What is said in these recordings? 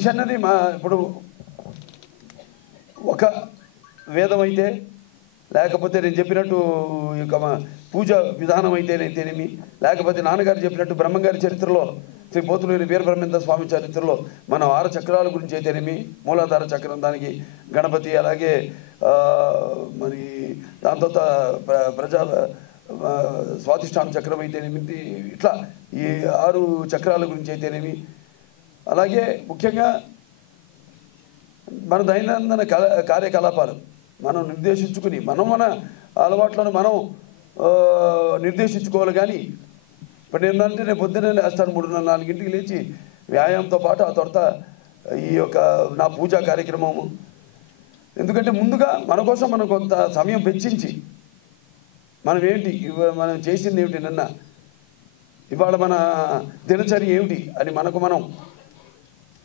మనిషి మా ఇప్పుడు ఒక వేదం అయితే లేకపోతే నేను చెప్పినట్టు ఈ యొక్క మా పూజ విధానం అయితేనేమి లేకపోతే నాన్నగారు చెప్పినట్టు బ్రహ్మంగారి చరిత్రలో శ్రీ పోతులూరి వీరబ్రహ్మేంద్ర స్వామి చరిత్రలో మనం ఆరు చక్రాల గురించి అయితేనేమి మూలాధార చక్రం దానికి గణపతి అలాగే మరి దాని తర్వాత ప్ర- ప్రజా స్వాతిష్టాన చక్రం అయితేనేమి ఇట్లా ఈ ఆరు చక్రాల గురించి అయితేనేమి అలాగే ముఖ్యంగా మన దైనందిన కార్యకలాపాలు మనం నిర్దేశించుకుని మనం మన అలవాట్లను మనం నిర్దేశించుకోవాలి కానీ ఇప్పుడు ఏంటంటే నేను పొద్దున్నే లేస్తాను మూడున్నర నాలుగింటికి లేచి వ్యాయామంతో పాటు ఆ తర్వాత ఈ యొక్క నా పూజా కార్యక్రమము. ఎందుకంటే ముందుగా మన కోసం మనం కొంత సమయం వెచ్చించి మనం ఏంటి మనం చేసింది ఏమిటి నిన్న ఇవాళ మన దినచర్య ఏమిటి అని మనకు మనం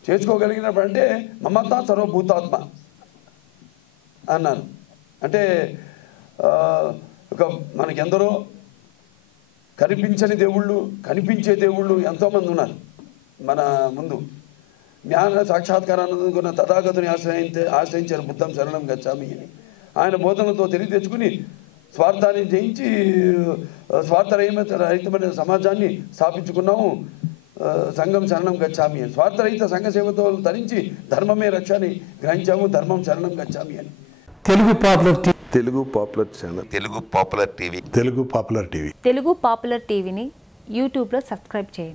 చేసుకోగలిగినప్పుడు అంటే మమత సర్వభూతాత్మ అన్నాను. అంటే ఒక మనకెందరో కనిపించని దేవుళ్ళు కనిపించే దేవుళ్ళు ఎంతోమంది ఉన్నారు మన ముందు. జ్ఞాన సాక్షాత్కారాన్ని అందుకున్న తథాగతుని ఆశ్రయించే ఆశ్రయించారు బుద్ధం శరణం గచ్చామి అని. ఆయన బోధనలతో తెలివి తెచ్చుకుని స్వార్థాన్ని జయించి స్వార్థ స్వార్థరహిత రహితమైన సమాజాన్ని స్థాపించుకున్నాము. సంఘం శరణం గచ్చామి అని. స్వార్థరహిత సంఘ సేవతో ధరించి ధర్మమే రక్షని గ్రహించాము ధర్మం శరణం గచ్చామి అని. Telugu popular Telugu popular channel. Telugu popular TV. Telugu popular TV. Telugu popular టీవీని యూట్యూబ్లో సబ్స్క్రైబ్ చేయండి.